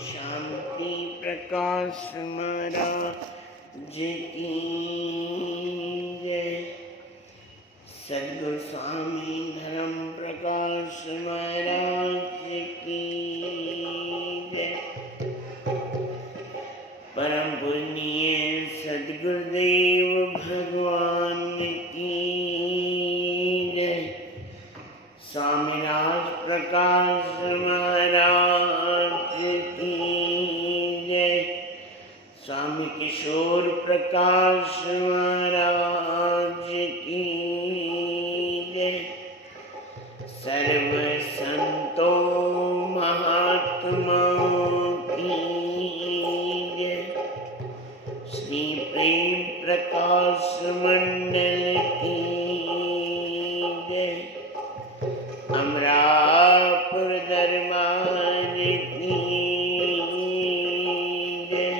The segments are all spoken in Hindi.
शांति प्रकाश महाराज की जय। सद्गुरु स्वामी धर्म प्रकाश महाराज की जय। परम पूजनीय सद्गुरुदेव भगवान की जय। स्वामी राज प्रकाश महाराज की जय। स्वामी किशोर प्रकाश महाराज की जय। सर्व संतों महात्माओं की जय। श्री प्रेम प्रकाश मंडल की जय। अमरापुर दरबार की जय।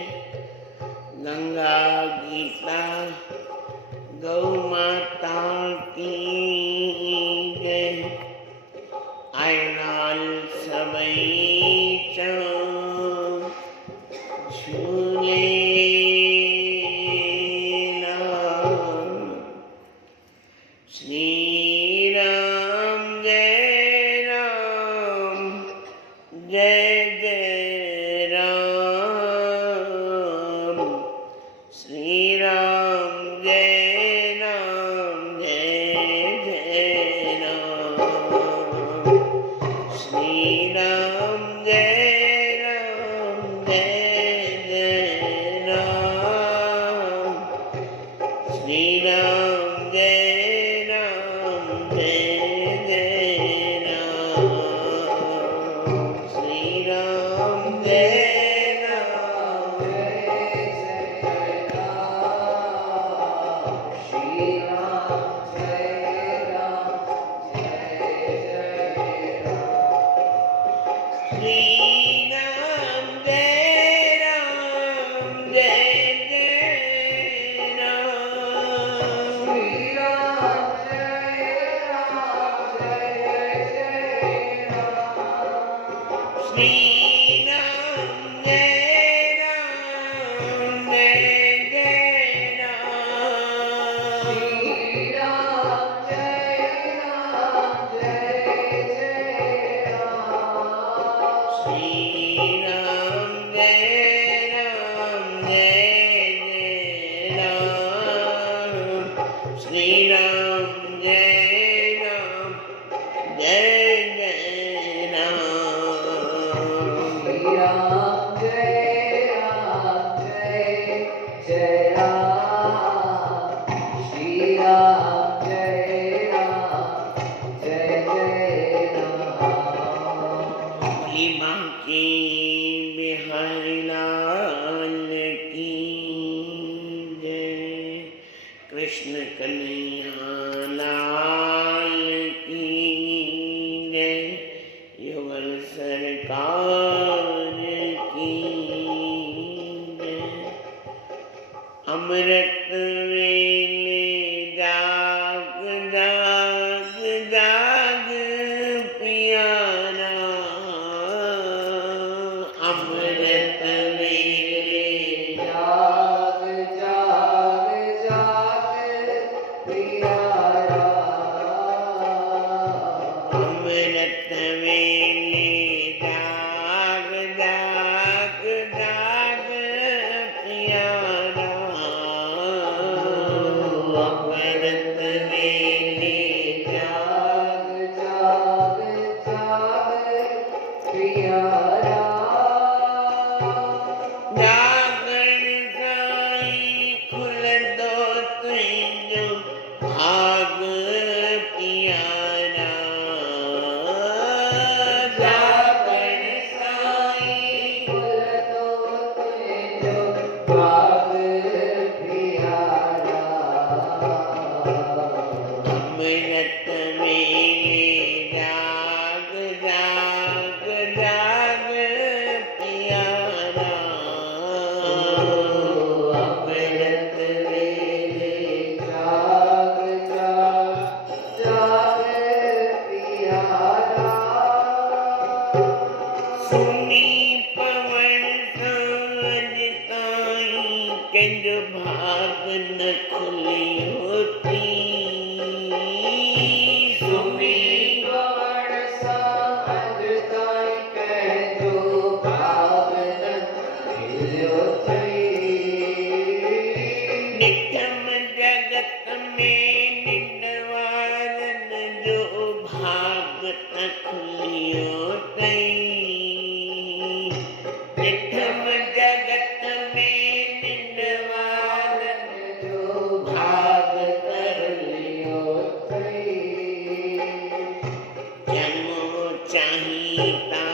गंगा गीता गौ माता की जय। आयनाल सबई चाँद झूले श्री राम जय राम जय जय राम। श्री राम जय राम जय जय राम। श्री राम जय राम जय जय राम। श्री राम जय कृष्ण कन्हैया लाल की जय। युगल सरकार की जय। अमृत वेले जाग जाग जाग पियारा। अमृत वेले जाग जाग जाग पियारा। अमृत वेले जाग जाग जाग पियारा। अमृत वेले जाग जाग जाग पियारा। न खुली होती सुनी गण सामग ताई कह जो भावन मिलो थई नित्यम जगत में निंदवारन जो भाग न खुलियो तई नित्यम जगत में निंदवारन जो भाग कर लियो थई जमो चाहिता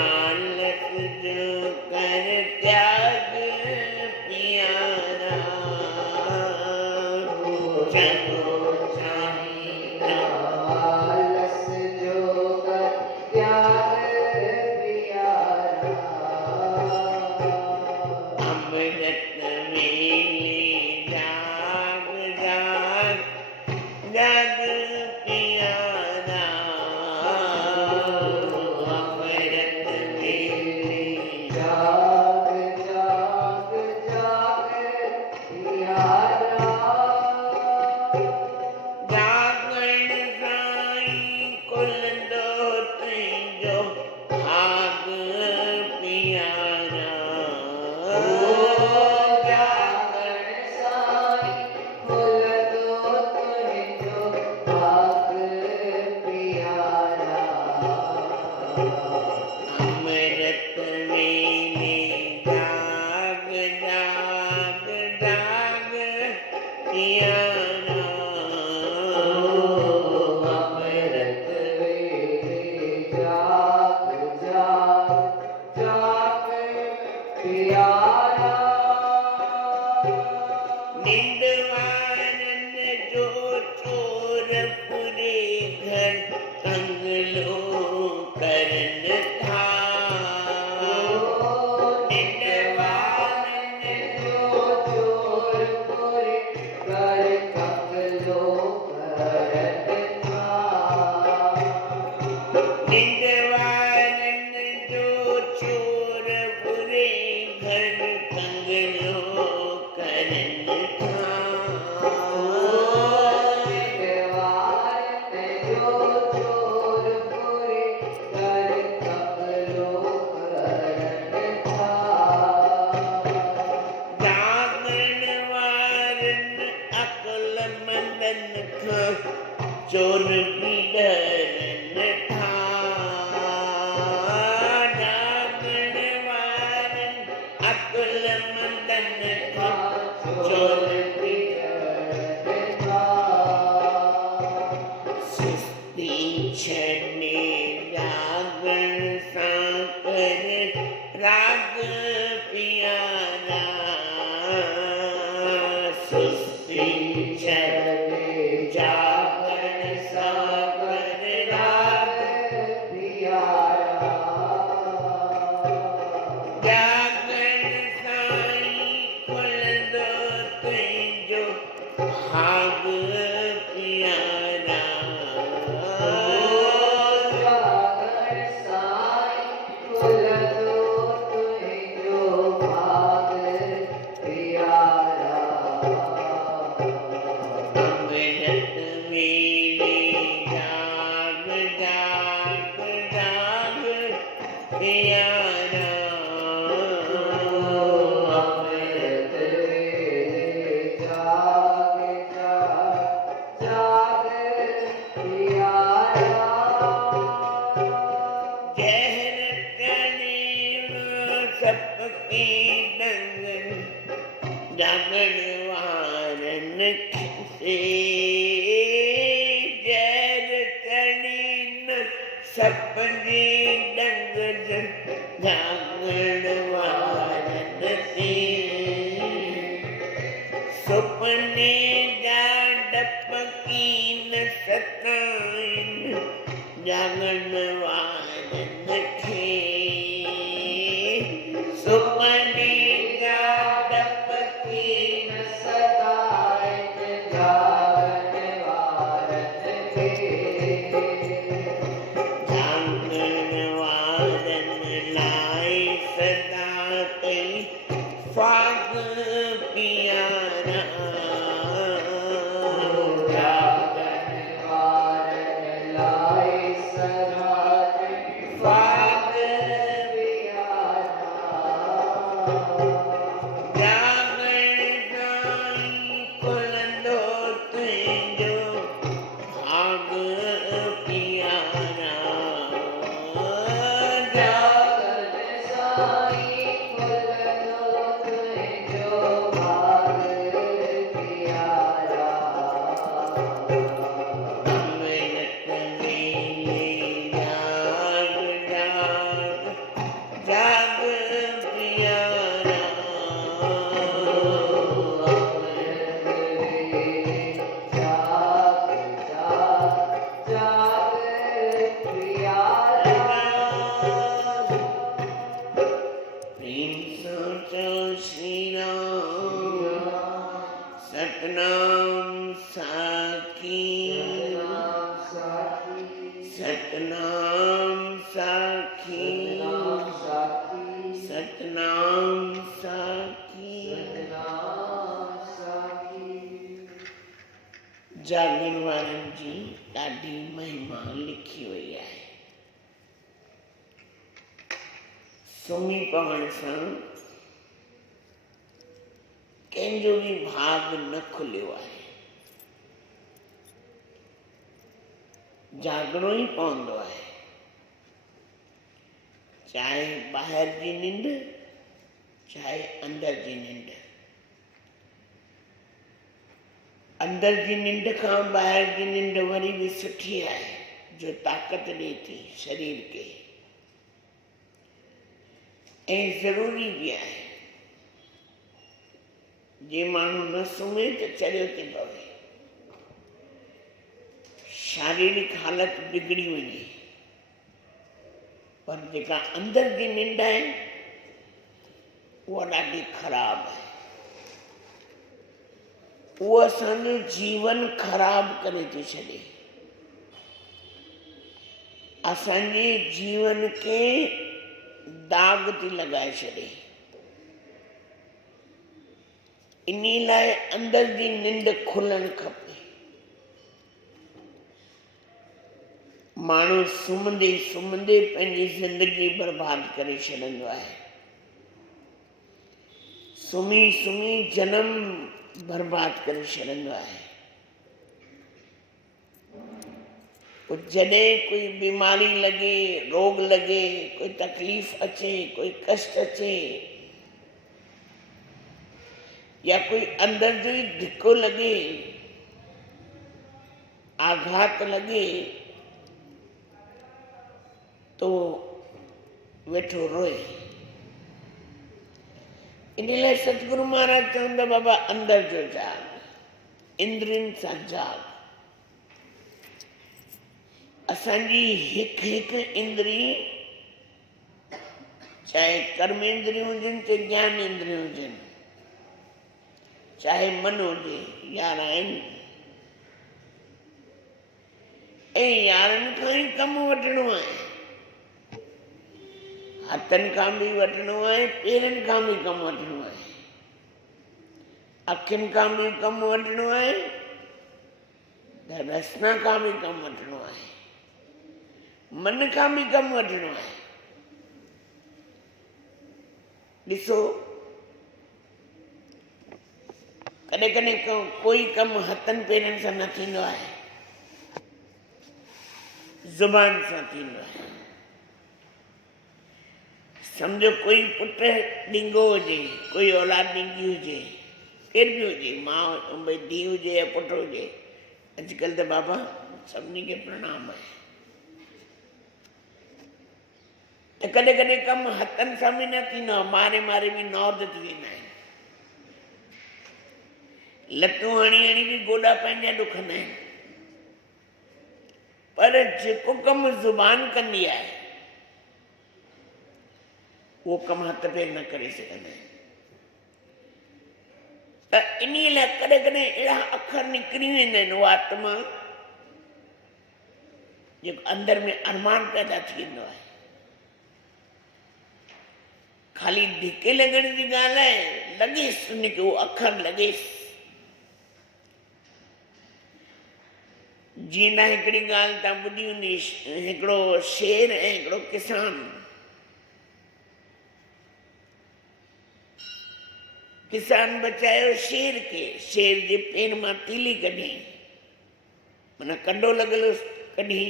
आलस जो कर त्याग प्यारा जमो चाहिता आलस जो कर त्याग प्यारा अमृत वेले जाग जाग जाग प्यारा अमृत वेले जाग जाग जाग प्यारा जागण साईं कुल दो तुझो भाग प्यारा जागण साईं कुल दो तुझो भाग प्यारा अमृत वेले जाग जाग जाग प्यारा अमृत वेले जाग जाग जाग प्यारा निंदवारन जो चोर पूरे घर तंग लो करन था निंदवारन जो चोर पूरे कर कंगलो करत था निंदवारन जो चोर पूरे घर तंग लो करन था जागण वारन अकल मंदन खां चोर की डरन था जागण वारन अकल मंदन खां चोर की सुस्ती छने जागण साकर राग प्यारा सुस्ती छने जागण साकर राग जागण साईं कुल दो तुझो भाग प्यारा अमृत वेले जाग जाग जाग प्यारा अमृत वेले जाग जाग जाग प्यारा जहर कलीमा सबके डंगन जागण वारन से जहर कलीन सपने डंगन जागण वारन से सुपने जाडप कीन सताइन जागण वारन थे सुपने जाडप कीन सतायत जागन वारत के जागण वारन लाए सदा कई फाग प्यारा जागण साईं खुलंदो तुंहिंजो भाग प्यारा जागन साईं खुलंदो तुंहिंजो भाग प्यारा अमृत वेले जाग जाग जाग प्यारा प्रेम सोचो श्री राम सतनाम साखी सतनाम साखी सतनाम साखी जागण वारनि जी ॾाढी महिमा लिखी वई आहे। सुम्ही पवण सां कंहिंजो बि भाग न खुलियो आहे। जागणो ई पवंदो आहे, चाहे ॿाहिरि जी निंड चाहे अंदरि जी निंड। अंदरि जी निंड खां ॿाहिरि जी निंड वरी बि सुठी आहे, जो ताक़त ॾिए थी शरीर खे ऐं ज़रूरी बि आहे। जे माण्हू न सुम्हे त चरियो थी पवे, शारीरिक हालत बिगड़ी वञे, पर जेका अंदरि जी निंड आहे उहा ॾाढी ख़राबु आहे। उहा असांजो जीवन ख़राबु करे थी छॾे, असांजे जीवन खे दाग थी लॻाए छॾे। इन लाइ अंदरि जी निंड खुलणु खपे। माण्हू सुम्हंदे सुम्हंदे पंहिंजी ज़िंदगी बर्बाद करे छॾींदो आहे। सुम्ही सुम्ही जनम बर्बाद करे छॾींदो आहे। जॾहिं कोई बीमारी लॻे, रोग लॻे, कोई तकलीफ़ अचे, कोई कष्ट अचे, या कोई अंदरि जो ई धिको लॻे, आघात लॻे, तो वेठो रोए। इन लाइ सतगुरु महाराज चवंदा, बाबा अंदरि जो जाग, इंद्रियुनि सां जाग। असांजी हिकु हिकु इंद्री, चाहे कर्म इंद्रियूं हुजनि चाहे ज्ञान इंद्रियूं हुजनि, चाहे मन हुजे, 11 आहिनि। ऐं 11 खां ई कमु वठिणो आहे। हथनि खां बि वठिणो आहे, पेरनि खां बि कमु वठिणो आहे, अखियुनि खां बि कमु वठिणो आहे, रसना खां बि कमु वठिणो आहे, मन खां बि कमु वठिणो आहे। ॾिसो, कॾहिं कॾहिं कोई कमु हथनि पेरनि सां न थींदो आहे, ज़ुबान सां थींदो आहे। सम्झो कोई पुटु ॾींगो हुजे, कोई औलाद ॾींगी हुजे, केर बि हुजे, माउ भई धीउ हुजे या पुटु हुजे, अॼुकल्ह त बाबा सभिनी खे प्रणाम आहे। त कॾहिं कॾहिं कमु हथनि सां बि न थींदो आहे, मारे मारे बि नौद थी वेंदा आहिनि। लतूं हणी हणी बि गोॾा पंहिंजा ॾुखंदा आहिनि। पर जेको कमु ज़ुबान कंदी आहे, उहो कमु हथ पेर न करे सघंदा आहिनि। त इन लाइ कॾहिं कॾहिं अहिड़ा अखर निकिरी वेंदा आहिनि, उहा आत्मा जेको अंदरि में अरमान पैदा थी वेंदो आहे। खाली धिके लॻण जी ॻाल्हि आहे, लॻेसि उनखे उहो अखर लॻेसि। जीअं न हिकिड़ी ॻाल्हि तव्हां ॿुधी हूंदी, हिकिड़ो शेर ऐं हिकिड़ो किसान। किसान बचायो शेर के, शेर जे पेर मां तीली कढी, माना कंडो लगल कढी,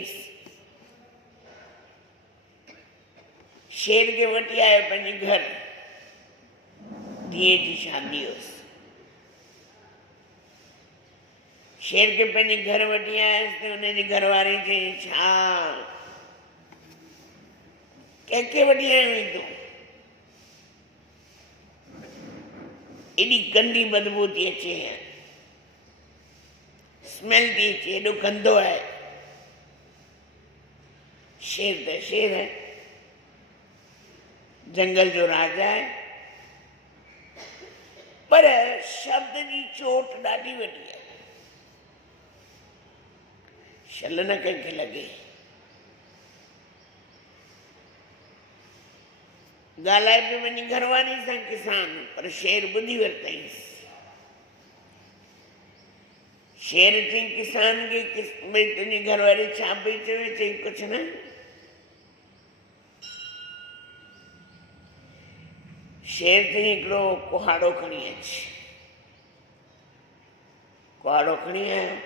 शेर के वठी आयो पंहिंजे घर, धीअ जी शादी हुअसि, शेर के पंहिंजे घर वठी आयसि त हुनजी घरवारी चई छा कंहिंखे वठी आयो आहीं तूं, एॾी गंदी बदबू थी अचे, स्मेल थी अचे, एॾो गंदो आहे। शेर त शेर है, जंगल जो राजा है, पर शब्द जी चोट ॾाढी वॾी आहे, छल न कंहिंखे लॻे। ॻाल्हाए पियो वञी घरवारी सां किसान, पर शेर ॿुधी वरितईंसि। शेर चई किसान खे भई तुंहिंजी घरवारी छा पई चवे, चई कुझु न, शेर चई हिकिड़ो कुहाड़ो खणी अच, कुहाड़ो खणी आयो,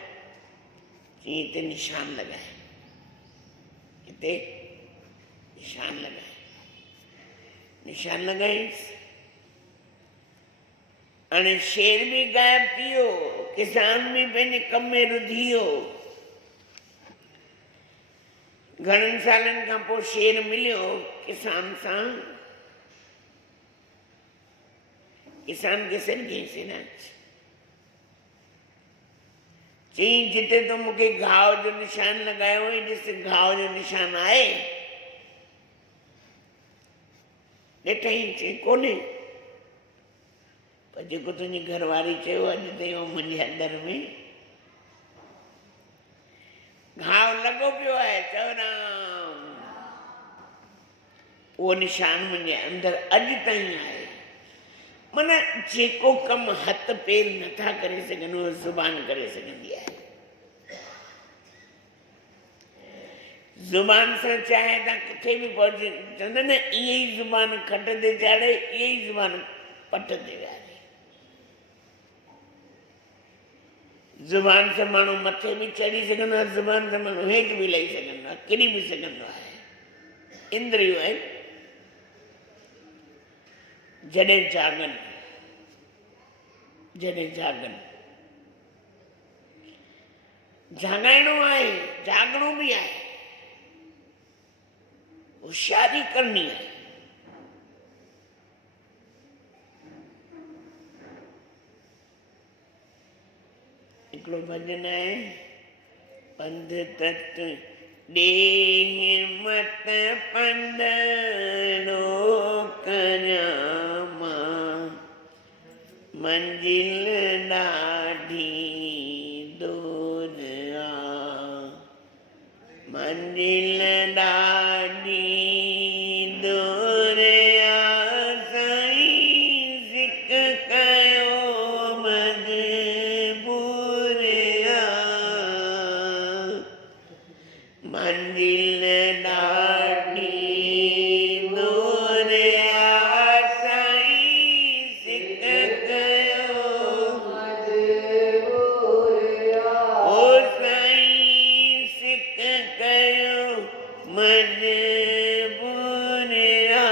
चई हिते निशान लॻाए, हिते निशान लॻाए, निशान लॻाईंसि। हाणे शेर बि गायब थी वियो, किसान बि पंहिंजे कम में रुधी वियो। घणनि सालनि खां पोइ शेर मिलियो किसान सां, किसान खे सॾियईंसि न, चई जिते तो मूंखे घाव जो निशान लॻायो हुई, ॾिस घाव जो निशान आहे, ॾिठईं, चई कोन्हे, पर जेको तुंहिंजी घरवारी चयो अॼु ताईं उहो मुंहिंजे अंदर में घाव लॻो पियो आहे, चवराम उहो निशान मुंहिंजे अंदर अॼु ताईं आहे। माना जेको कमु हथ पेर नथा करे सघनि उहो ज़ुबान करे सघंदी आहे। ज़ुबान सां चाहे तव्हां किथे बि पहुची, चवंदा न ईअं ई ज़ुबान खट ते चाढ़े, ईअं ई ज़ुबान पट ते विहारे। ज़ुबान सां माण्हू मथे बि चढ़ी सघंदो आहे, ज़ुबान सां माण्हू हेठि बि लही सघंदो आहे, किरी बि सघंदो आहे। इंद्रियूं आहिनि, जॾहिं जागनि, जॾहिं जागनि, जाॻाइणो आहे, जाॻणो बि आहे, होशियारी करनी है। हिकिड़ो भॼन आहे, पंध तत ॾेह मत पंधड़ो करियां मां, मंजिल ॾाढी दूर आ, मंजिल ॾाढी दूर आ, साईं सिक कयो मजबूर आ, मंजिल ॾाढी दूर आ, साईं सिक कयो मजबूर आ, ओ साईं सिक कयो मजबूर आ,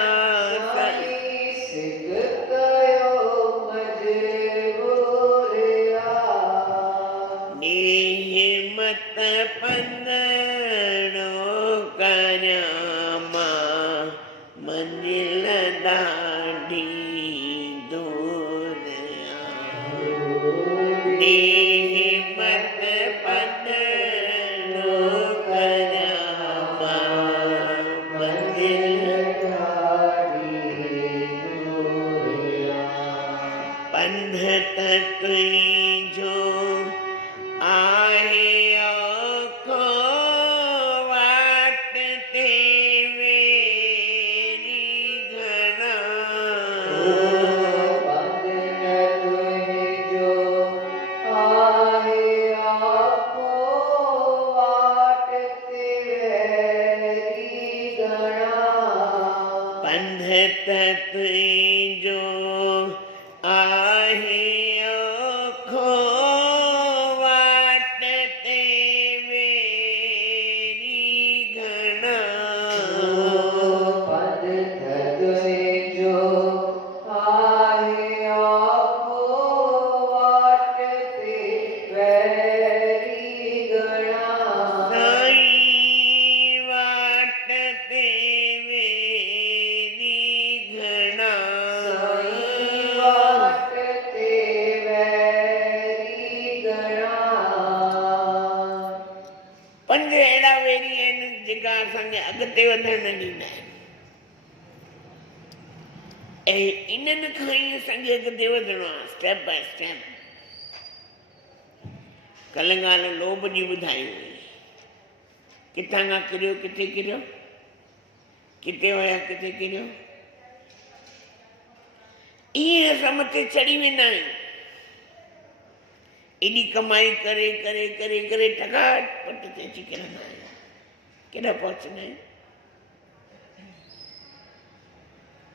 साईं सिक कयो मजबूर आ, ॾेह मत पंधड़ो करियां मां, मंजिल ॾाढी दूर आ, ॾेह मत पंधड़ो करियां मां, मंजिल ॾाढी दूर आ, पंध त तुंहिंजो आहे औखो, वाट ते वेरी घणा, पंध तुंहिंजो आहे आखो, वाट ते वेरी घणा, पंध त तुंहिंजो आहे आँखों वाट ते वेरी घना पद थगने जो आहे आपो वाट ते वैरी गणा साईं वाट ते वेरी घना साईं वाट ते वैरी गणा पंज अहिड़ा वेरी आहिनि जेका असांखे अॻिते वधण न ॾींदा आहिनि ऐं इन्हनि खां ई असांखे अॻिते वधिणो आहे स्टेप बाय स्टेप। कल्ह ॻाल्हि लोभ जी ॿुधाई हुई, किथां खां किरियो किथे किरियो, किथे हुया किथे किरियो। ईअं असां मथे चढ़ी वेंदा आहियूं, एॾी कमाई करे करे करे करे टकाट पट ते अची किरंदा आहियूं, केॾा पहुचंदा आहियूं।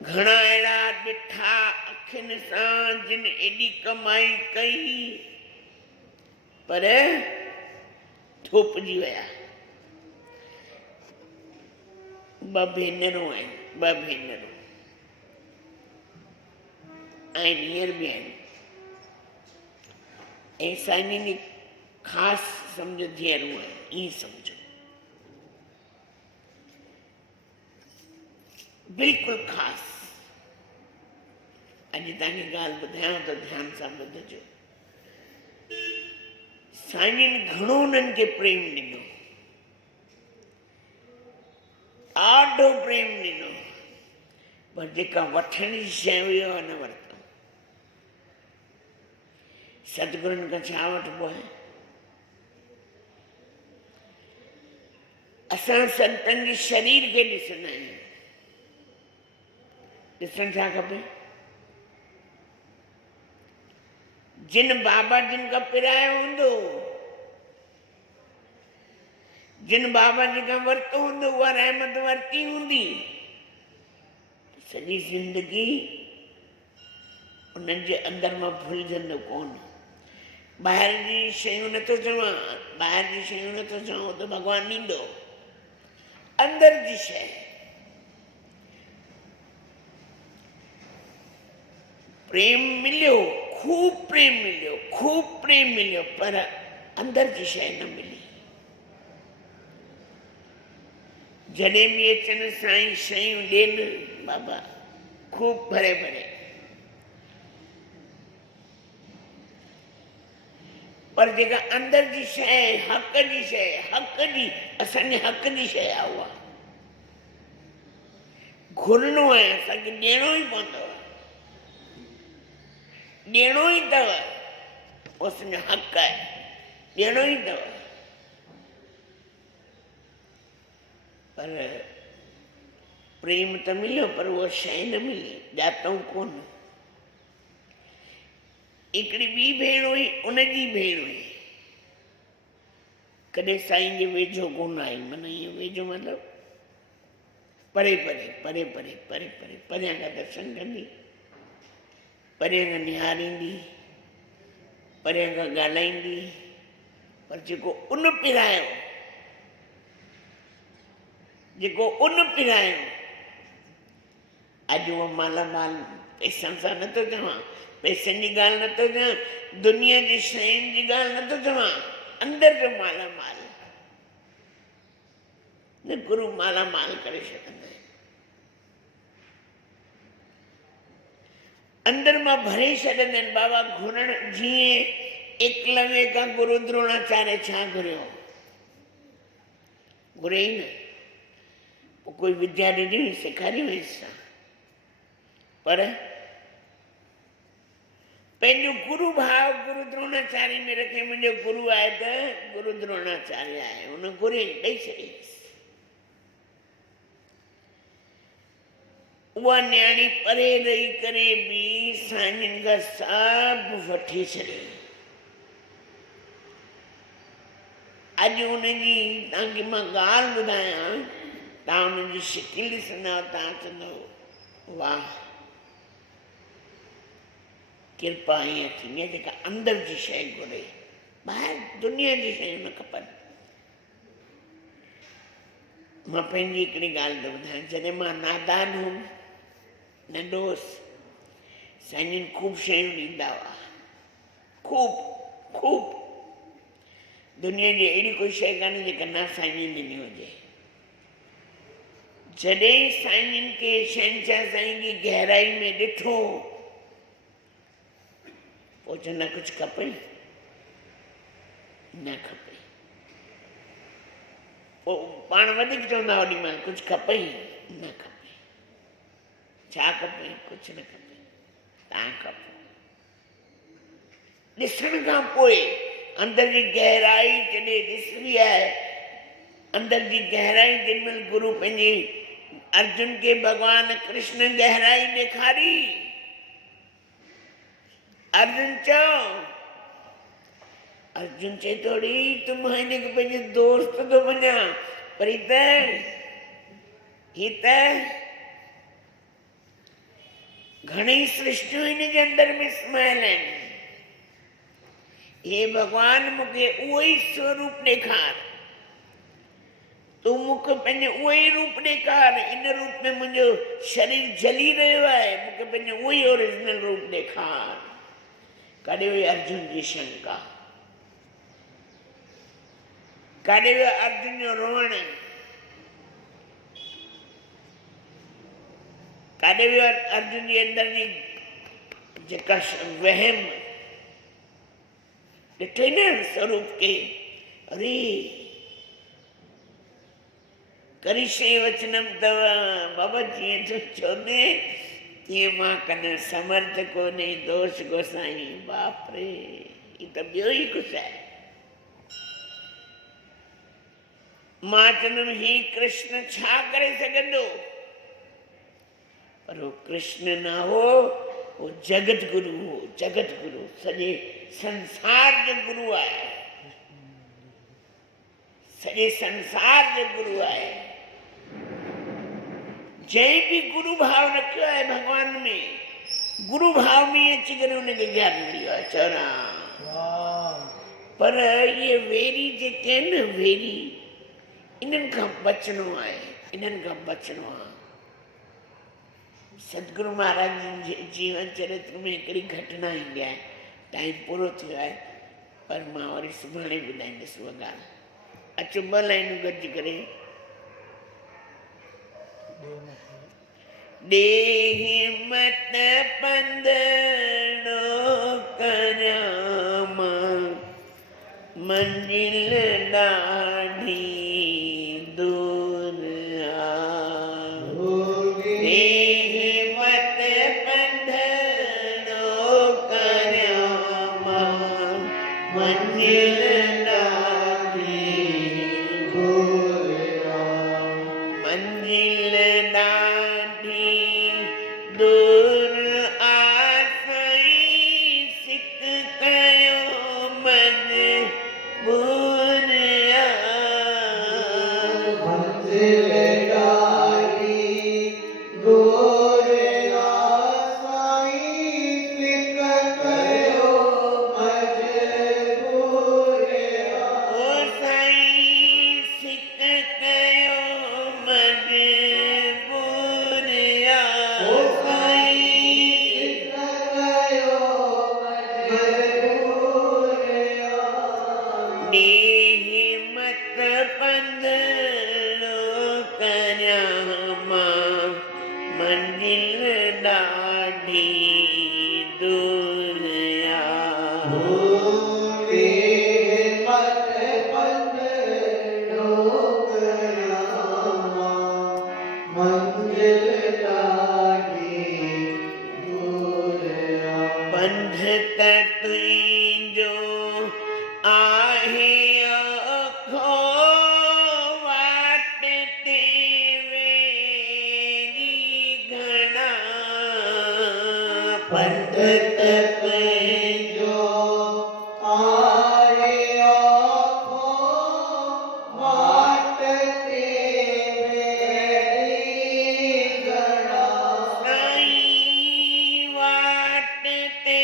घणा अहिड़ा ॾिठा अखियुनि सां जिन एॾी कमाई कई पर थोपजी विया। ॿ भेनरूं आहिनि, ॿ भेनरूं आहिनि, हींअर बि आहिनि ऐं साईं जी ख़ासि सम्झ धीअरूं आहिनि, ईअं सम्झो बिल्कुलु ख़ासि। अॼु तव्हांखे ॻाल्हि ॿुधायांव त ध्यान सां ॿुधिजो। साईं घणो उन्हनि खे प्रेम ॾिनो, ॾाढो प्रेम ॾिनो, पर जेका वठण जी शइ हुई उहा न वरितो। सतगुरुनि खां छा वठिबो आहे? असां संतनि जे शरीर खे ॾिसंदा आहियूं, ॾिसणु छा खपे? जिन बाबा जिन खां पिरायो हूंदो, जिन बाबा जी खां वरितो हूंदो, उहा रहमत वरिती हूंदी, सॼी ज़िंदगी उन्हनि जे अंदरि मां भुलिजंदो कोन। ॿाहिरि जी शयूं नथो चवां, ॿाहिरि जी शयूं नथो चवां, उहो त भॻवानु ॾींदो। अंदरि जी शइ प्रेम मिलियो, खूब प्रेम मिलियो, खूब प्रेम मिलियो, पर अंदरि जी शइ न मिली। जॾहिं बि अचनि साईं शयूं ॾियनि बाबा खूब भरे भरे, पर जेका अंदरि जी शइ, हक़ जी शइ, हक़ जी असांजे हक़ जी शइ आहे, उहा घुरनो आहे, असांखे ॾियणो ई पवंदो, ॾियणो ई अथव, उहो असांजो हक़ आहे, ॾियणो ई अथव। पर प्रेम त मिलियो, पर उहा शइ न मिली, ॼातऊं कोन। हिकिड़ी ॿी भेण हुई, उनजी भेण हुई, कॾहिं साईं जे वेझो कोन आई, माना ईअं वेझो मतिलबु परे परे परे परे परे परे परियां खां दर्शन कंदी, परियां खां निहारींदी, परियां खां ॻाल्हाईंदी, पर जेको उन पिरायो, जेको उन पिरायो, अॼु उहो मालामाल पैसनि सां नथो चवां, पैसनि जी ॻाल्हि नथो चवां, दुनिया जी शयुनि जी ॻाल्हि नथो चवां, अंदरि जो मालामाल न गुरू मालामाल करे छॾंदा आहिनि। अंदरि मां भरे छॾंदा आहिनि। बाबा घुरण जीअं एकलव्य खां गुरू द्रोणाचार्य छा घुरियो, घुरे ई न, पोइ कोई विद्या ॾिनी सेखारी हुईसि छा, पर पंहिंजो गुरू भाव गुरू द्रोणाचार्य में रखे, मुंहिंजो गुरू आहे त गुरू द्रोणाचार्य आहे, हुन घुरे ॾेई छॾियसि। उहा न्याणी परे रही करे बि साईं खां सभु वठी छॾियो। अॼु हुनजी तव्हांखे मां ॻाल्हि ॿुधायां, तव्हां हुनजी शिकिल ॾिसंदव, तव्हां चवंदव वाह, कृपा ईअं थींदी आहे जेका अंदरि जी शइ घुरे, ॿाहिरि दुनिया जी शयूं न खपनि। मां पंहिंजी हिकिड़ी ॻाल्हि थो ॿुधायां, जॾहिं मां नादान हुउमि, नंढो हुउसि, साईं ख़ूब शयूं ॾींदा हुआ, ख़ूब ख़ूब। दुनिया जी अहिड़ी कोई शइ कान्हे जेका न साईं ॾिनी हुजे। जॾहिं साईं खे शहंशाह साईं जी गहराई में ॾिठो, पोइ चवंदा कुझु खपे, न खपे। पोइ पाण वधीक चवंदा होॾी महिल कुझु खपे, न खपे। छा खपे? कुझु न खपे, तव्हां खपो। ॾिसण खां पोइ अंदरि जी गहराई जॾहिं ॾिसबी आहे, अंदरि जी गहराई जिन महिल गुरु पंहिंजी अर्जुन के भगवान कृष्ण गहराई ॾेखारी, अर्जुन चयो, अर्जुन चए थोड़ी तूं मां हिन खे पंहिंजे दोस्त थो मञा, पर ही त घणेई सृष्टियूं हिन जे अंदरि में समायल आहिनि। हे भगवान मूंखे उहो ई स्वरूप ॾेखार, तूं मूंखे पंहिंजो उहो ई रूप ॾेखार। इन रूप में मुंहिंजो शरीर जली रहियो आहे, मूंखे पंहिंजो उहो ई ओरिजिनल रूप ॾेखार। काॾे वई अर्जुन जी शंका, काॾे वियो अर्जुन जो रोअण, काॾे वियो अर्जुन जे अंदरि जी जेका वहम, ॾिठई न स्वरूप खे, अरे करिष्ये वचनम तव, बाबा जीअं तूं चवंदे तीअं मां कंदुसि, समर्थ कोन्हे दोष गोसाई। बाप रे, ही त ॿियो ई कुझु आहे। मां चवंदुमि ही कृष्ण छा करे सघंदो, पर वो कृष्ण न हो, वो जगत गुरु हो, जगत गुरु, सॼे संसार जो गुरु आहे, सॼे संसार जो गुरु आहे। जंहिं बि गुरु भाव रखियो आहे भगवान में, गुरु भाव में अची करे हुनखे ज्ञान मिलियो आहे। चवणा पर इहे वेरी जेके आहिनि न, वेरी, इन्हनि खां बचणो आहे, इन्हनि खां बचणो आहे। सतगुरु महाराज जे जीवन चरित्र में हिकिड़ी घटना ईंदी आहे। टाइम पूरो थियो आहे, पर मां वरी सुभाणे ॿुधाईंदुसि उहा ॻाल्हि। अचो ॿ लाइनूं गॾिजी करे। ॾेहि मत पंधड़ो करां, मंजिल ॾाढी दूर ते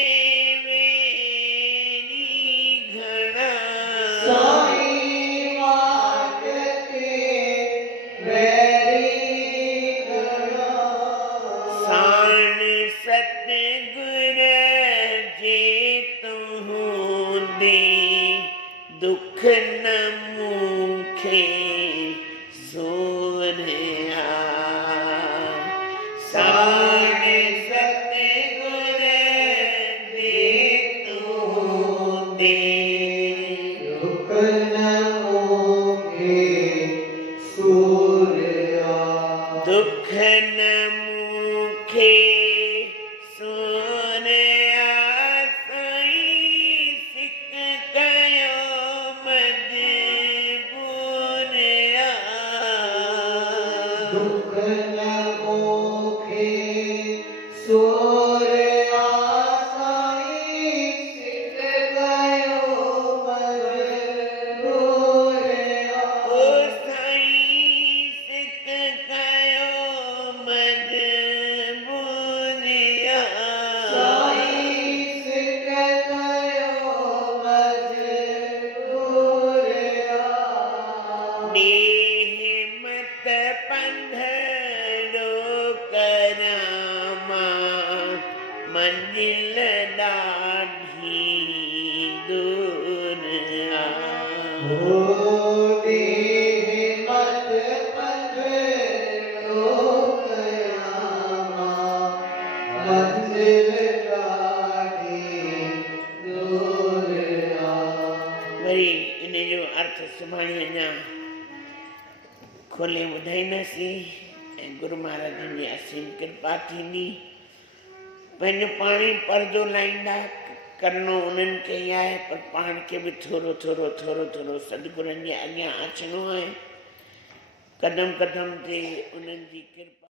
सोरया साईं सिक कयो मजबूरिया ओ साईं सिक कयो मजबूरिया साईं सिक कयो मजबूरिया ॾेह मत पंधरो करामा मंजिल ॾाढी दूर आ मत पंधरो कयामा मंजिल ॾाढी दूर आ वरी इन जो अर्थ सुभाणे अञा खोले ॿुधाईंदासीं ऐं गुरु महाराजनि जी असीम कृपा थींदी। पंहिंजो पाण ई परदो लाहींदा, करिणो उन्हनि खे ई आहे, पर पाण खे बि थोरो थोरो थोरो थोरो सतगुरनि जे अॻियां अचिणो आहे। क़दम क़दम ते उन्हनि जी कृपा